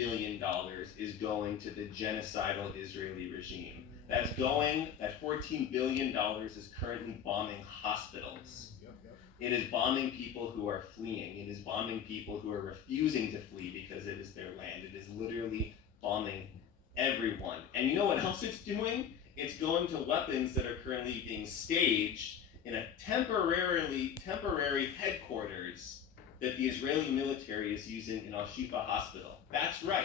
billion is going to the genocidal Israeli regime. That $14 billion is currently bombing hospitals. It is bombing people who are fleeing. It is bombing people who are refusing to flee because it is their land. It is literally bombing everyone. And you know what else it's doing? It's going to weapons that are currently being staged in a temporary headquarters that the Israeli military is using in Al-Shifa Hospital. That's right.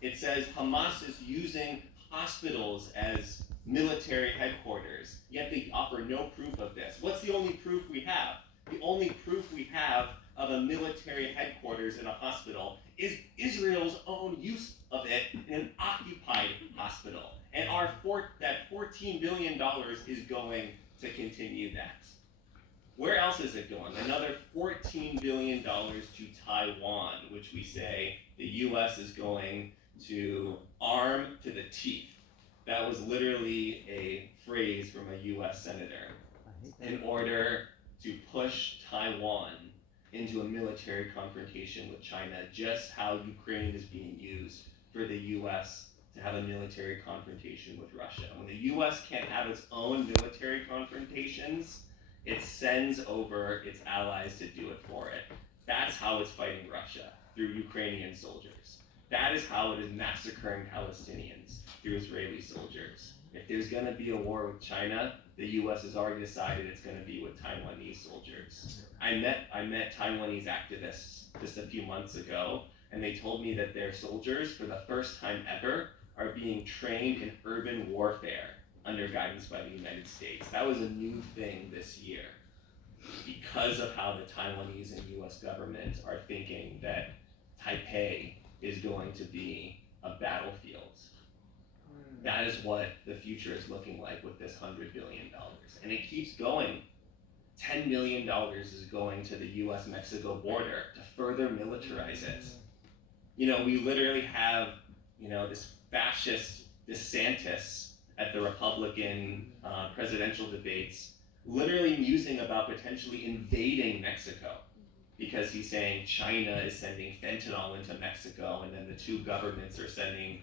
It says Hamas is using hospitals as military headquarters, yet they offer no proof of this. What's the only proof we have? The only proof we have of a military headquarters in a hospital is Israel's own use of it in an occupied hospital. And that $14 billion is going to continue that. Where else is it going? Another $14 billion to Taiwan, which we say the US is going to arm to the teeth. That was literally a phrase from a US senator in order to push Taiwan into a military confrontation with China, just how Ukraine is being used for the US to have a military confrontation with Russia. When the US can't have its own military confrontations, it sends over its allies to do it for it. That's how it's fighting Russia, through Ukrainian soldiers. That is how it is massacring Palestinians, through Israeli soldiers. If there's going to be a war with China, the US has already decided it's going to be with Taiwanese soldiers. I met Taiwanese activists just a few months ago, and they told me that their soldiers, for the first time ever, are being trained in urban warfare under guidance by the United States. That was a new thing this year because of how the Taiwanese and US government are thinking that Taipei is going to be a battlefield. That is what the future is looking like with this $100 billion. And it keeps going. $10 million is going to the US-Mexico border to further militarize it. You know, we literally have, this fascist DeSantis at the Republican presidential debates literally musing about potentially invading Mexico because he's saying China is sending fentanyl into Mexico and then the two governments are sending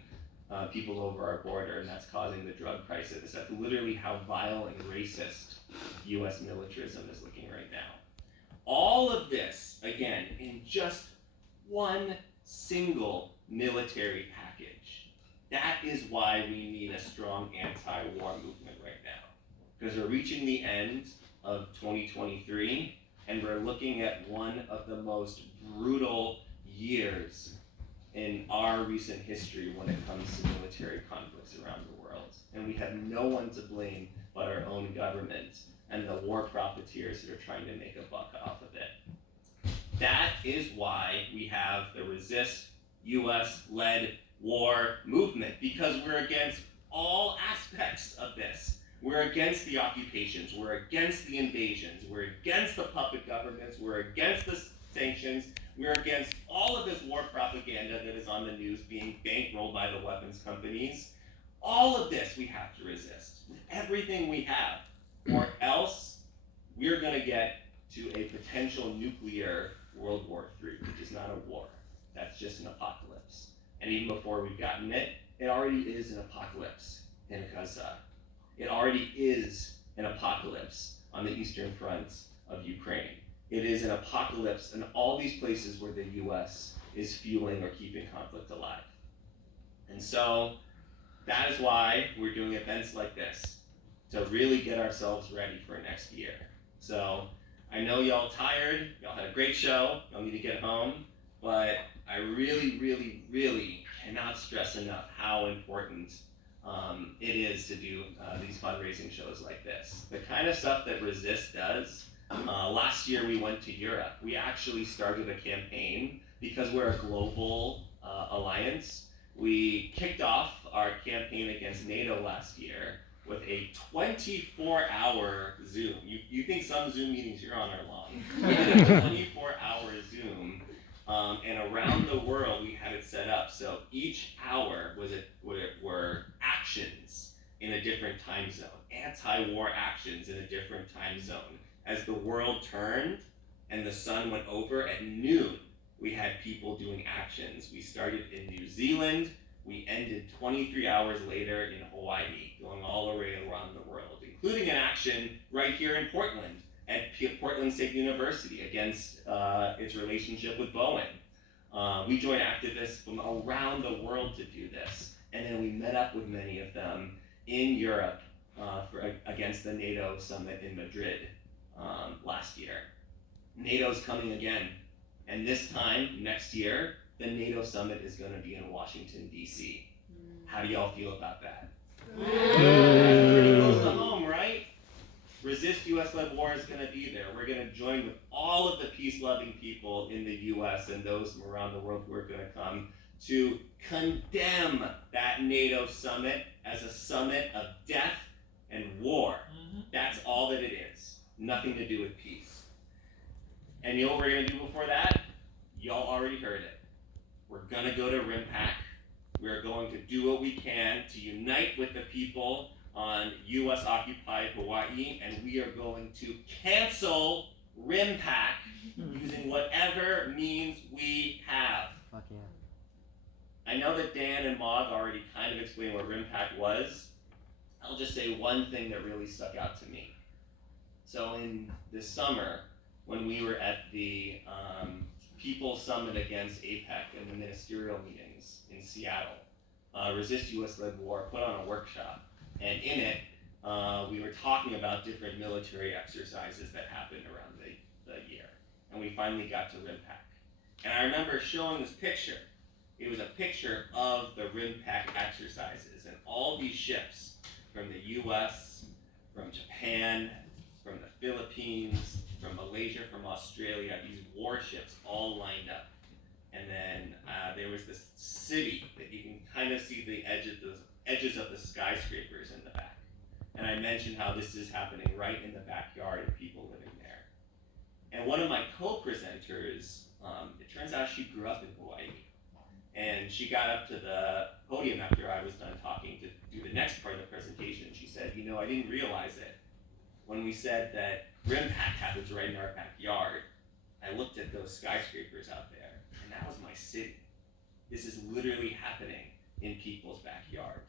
people over our border, and that's causing the drug crisis. That's literally how vile and racist US militarism is looking right now. All of this, again, in just one single military package. That is why we need a strong anti-war movement right now. Because we're reaching the end of 2023, and we're looking at one of the most brutal years in our recent history when it comes to military conflicts around the world. And we have no one to blame but our own government and the war profiteers that are trying to make a buck off of it. That is why we have the Resist US-led war movement, because we're against all aspects of this. We're against the occupations, we're against the invasions, we're against the puppet governments, we're against the sanctions, we're against all of this war propaganda that is on the news being bankrolled by the weapons companies. All of this we have to resist with everything we have, or else we're going to get to a potential nuclear World War III, which is not a war. That's just an apocalypse. And even before we've gotten it, it already is an apocalypse in Gaza. It already is an apocalypse on the eastern fronts of Ukraine. It is an apocalypse in all these places where the US is fueling or keeping conflict alive. And so that is why we're doing events like this, to really get ourselves ready for next year. So I know y'all tired, y'all had a great show, y'all need to get home, but I really, really, really cannot stress enough how important it is to do these fundraising shows like this. The kind of stuff that Resist does. Last year we went to Europe. We actually started a campaign because we're a global alliance. We kicked off our campaign against NATO last year with a 24-hour Zoom. You think some Zoom meetings you're on are long. We did a 24-hour Zoom, and around the world we had it set up so each hour were actions in a different time zone, anti-war actions in a different time zone. As the world turned and the sun went over at noon, we had people doing actions. We started in New Zealand, we ended 23 hours later in Hawaii, going all the way around the world, including an action right here in Portland, at Portland State University against its relationship with Boeing. We joined activists from around the world to do this, and then we met up with many of them in Europe against the NATO summit in Madrid last year. NATO's coming again, and this time, next year, the NATO summit is going to be in Washington, D.C. How do y'all feel about that? That's pretty close to home, right? Resist U.S.-led war is going to be there. We're going to join with all of the peace-loving people in the U.S. and those from around the world who are going to come to condemn that NATO summit as a summit of death and war. That's all that it is. Nothing to do with peace. And you know what we're going to do before that? Y'all already heard it. We're going to go to RIMPAC. We're going to do what we can to unite with the people on US-occupied Hawaii, and we are going to cancel RIMPAC using whatever means we have. Fuck yeah. I know that Dan and Maug already kind of explained what RIMPAC was. I'll just say one thing that really stuck out to me. So in the summer, when we were at the People Summit against APEC and the ministerial meetings in Seattle, Resist US-led war put on a workshop. And in it, we were talking about different military exercises that happened around the year. And we finally got to RIMPAC. And I remember showing this picture. It was a picture of the RIMPAC exercises. And all these ships from the US, from Japan, from the Philippines, from Malaysia, from Australia, these warships all lined up. And then there was this city that you can kind of see the edges of the skyscrapers in the back. And I mentioned how this is happening right in the backyard of people living there. And one of my co-presenters, it turns out she grew up in Hawaii. And she got up to the podium after I was done talking to do the next part of the presentation. She said, you know, I didn't realize it. When we said that RIMPAC happens right in our backyard, I looked at those skyscrapers out there, and that was my city. This is literally happening in people's backyard.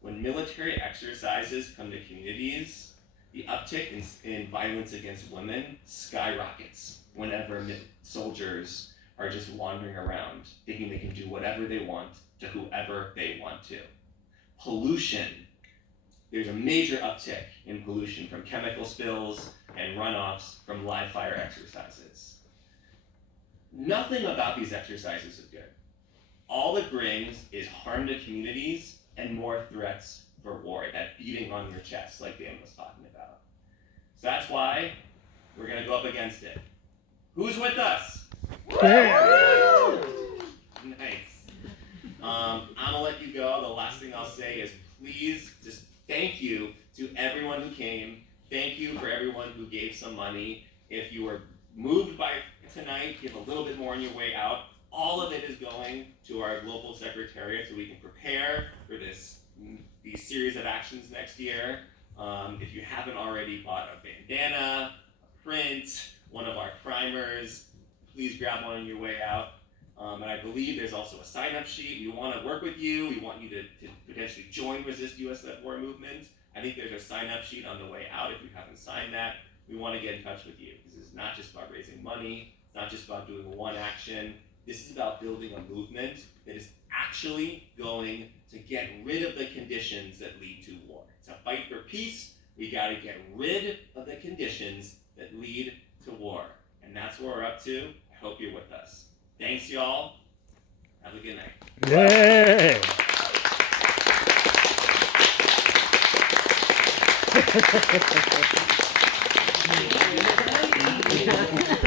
When military exercises come to communities, the uptick in violence against women skyrockets whenever soldiers are just wandering around, thinking they can do whatever they want to whoever they want to. Pollution. There's a major uptick in pollution from chemical spills and runoffs from live fire exercises. Nothing about these exercises is good. All it brings is harm to communities and more threats for war, that beating on your chest like Dan was talking about. So that's why we're gonna go up against it. Who's with us? Yeah. Nice. I'm gonna let you go. The last thing I'll say is please just thank you to everyone who came. Thank you for everyone who gave some money. If you were moved by tonight, give a little bit more on your way out. All of it is going to our local secretariat so we can prepare for these series of actions next year. If you haven't already bought a bandana, a print, one of our primers, please grab one on your way out. And I believe there's also a sign-up sheet. We want to work with you. We want you to potentially join Resist US-led War movement. I think there's a sign-up sheet on the way out. If you haven't signed that, we want to get in touch with you. This is not just about raising money. It's not just about doing one action. This is about building a movement that is actually going to get rid of the conditions that lead to war. It's a fight for peace. We got to get rid of the conditions that lead to war. And that's what we're up to. I hope you're with us. Thanks, y'all. Have a good night. Yay!